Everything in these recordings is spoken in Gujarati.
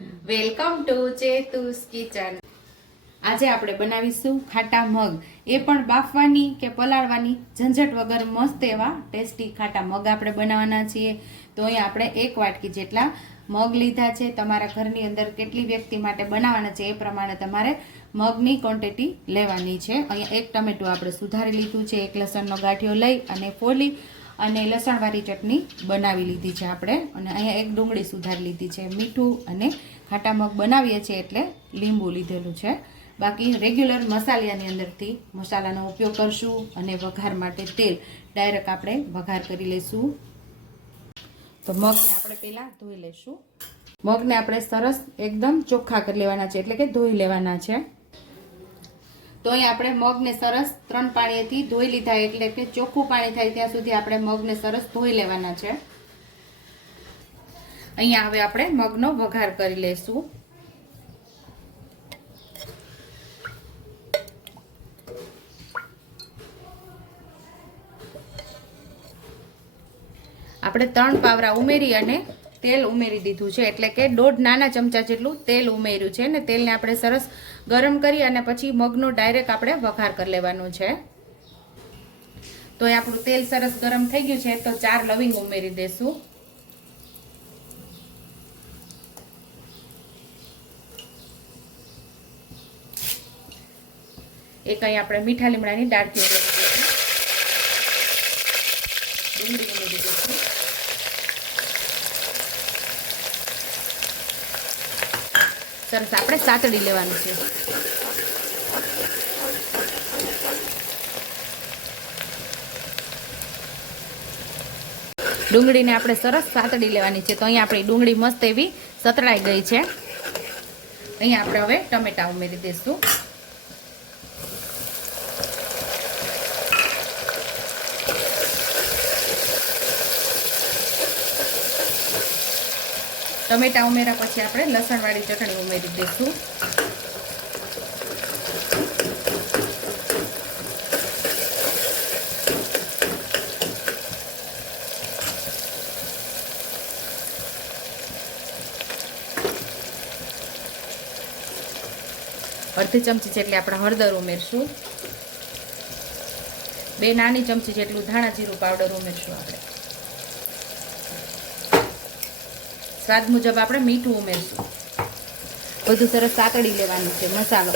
Welcome to ચેતુસ kitchen. આજે આપણે બનાવીશું ખાટા મગ. એ પણ બાફવાની કે પલાળવાની, ઝંઝટ વગર મસ્ત એવા ટેસ્ટી ખાટા મગ આપણે બનાવવાના છીએ. તો અહીંયા આપણે એક વાટકી જેટલા મગ લીધા છે. તમારા ઘરની અંદર કેટલી વ્યક્તિ માટે બનાવવાના છે એ પ્રમાણે તમારે મગની ક્વોન્ટિટી લેવાની છે. અહીંયા એક ટમેટું આપણે સુધારી લીધું છે. એક લસણનો ગાંઠિયો લઈ અને ફોલી અને લસણવાળી ચટણી બનાવી લીધી છે આપણે. અને અહીંયા એક ડુંગળી સુધારી લીધી છે. મીઠું અને ખાટા મગ બનાવીએ છીએ એટલે લીંબુ લીધેલું છે. બાકી રેગ્યુલર મસાલાની અંદરથી મસાલાનો ઉપયોગ કરશું અને વઘાર માટે તેલ ડાયરેક્ટ આપણે વઘાર કરી લઈશું. તો મગને આપણે પહેલાં ધોઈ લઈશું. મગને આપણે સરસ એકદમ ચોખ્ખા કરી લેવાના છે. એટલે કે ધોઈ લેવાના છે. તો અહીં આપણે મગને સરસ ત્રણ પાણીથી ધોઈ લીધા એટલે કે ચોખ્ખું પાણી થાય ત્યાં સુધી આપણે મગને સરસ ધોઈ લેવાના છે. અહીંયા હવે આપણે મગનો વઘાર કરી લઈશું. આપણે ત્રણ પાવરા ઉમેરી અને તેલ ઉમેરી દીધું છે. એટલે કે દોઢ નાના ચમચા જેટલું તેલ ઉમેર્યું છે ને તેલને આપણે સરસ ગરમ કરી અને પછી મગનો ડાયરેક્ટ આપણે વઘાર કરી લેવાનું છે. તો એ આપણું તેલ સરસ ગરમ થઈ ગયું છે, તો ચાર લવિંગ ઉમેરી દેશું. એક અહીં આપણે મીઠા લીમડાની ડાળખી ઉમેરી દઈશું ડુંગળી ઉમેરી દઈશું સરસ, આપણે સાતડી લેવાનું છે. ડુંગળીને આપણે સરસ સાતડી લેવાની છે. તો અહીંયા આપણી ડુંગળી મસ્ત એવી સતળાઈ ગઈ છે. અહીંયા આપણે હવે ટમેટા ઉમેરી દઈશું ટમેટા ઉમેર્યા પછી આપણે લસણવાળી ચટણી ઉમેરી દઈશું. અડધી ચમચી જેટલી આપણે હળદર ઉમેરશું. બે નાની ચમચી જેટલું ધાણા જીરું પાવડર ઉમેરશું આપણે. સ્વાદ મુજબ આપણે મીઠું ઉમેરશું. બધું સરસ સાતડી લેવાનું છે, મસાલો.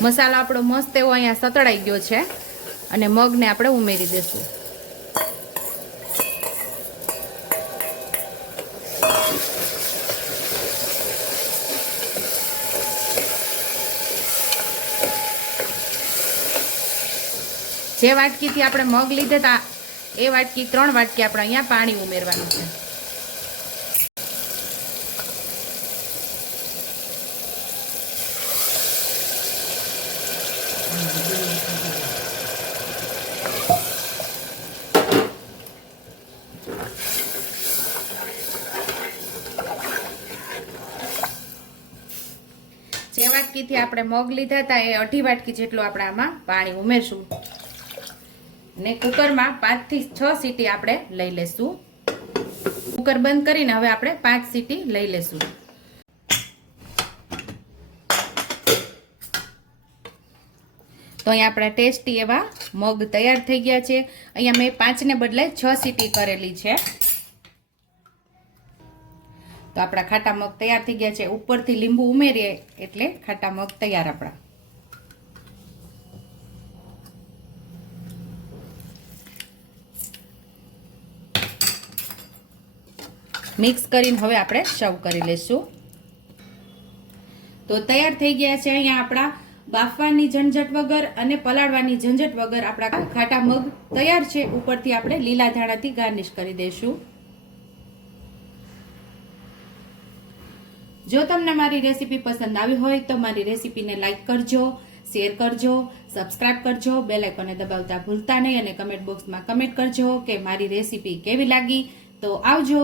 મસાલો આપણો મસ્ત એવો અહીંયા સતળાઈ ગયો છે અને મગને આપણે ઉમેરી દઈશું જે વાટકીથી આપણે મગ લીધા હતા, એ વાટકી, ત્રણ વાટકી આપણે અહીંયા પાણી ઉમેરવાનું છે. જે વાટકીથી આપણે મગ લીધા હતા, એ અઢી વાટકી જેટલું આપણે આમાં પાણી ઉમેરશું. ને કુકરમાં પાંચથી છ સીટી આપણે લઈ લેશું. કુકર બંધ કરીને હવે આપણે પાંચ સીટી લઈ લેશું. તો અહીંયા આપણા ટેસ્ટી એવા મગ તૈયાર થઈ ગયા છે. અહીંયા મેં પાંચને બદલે છ સીટી કરેલી છે. તો આપણા ખાટા મગ તૈયાર થઈ ગયા છે. ઉપરથી લીંબુ ઉમેરીએ એટલે ખાટા મગ તૈયાર આપણા. મિક્સ કરીને હવે આપણે સર્વ કરી લઈશું તો તૈયાર થઈ ગયા છે અહીંયા આપણા બાફવાની ઝંઝટ વગર અને પલાળવાની ઝંઝટ વગર આપણા ખાટા મગ તૈયાર છે. ઉપરથી આપણે લીલા ધાણાથી ગાર્નિશ કરી દઈશું. જો તમને મારી રેસીપી પસંદ આવી હોય તો મારી રેસીપીને લાઇક કરજો, શેર કરજો, સબસ્ક્રાઇબ કરજો, બેલ આઇકોને દબાવતા ભૂલતા નહીં અને કમેન્ટ બોક્સમાં કમેન્ટ કરજો કે મારી રેસીપી કેવી લાગી. તો આવજો.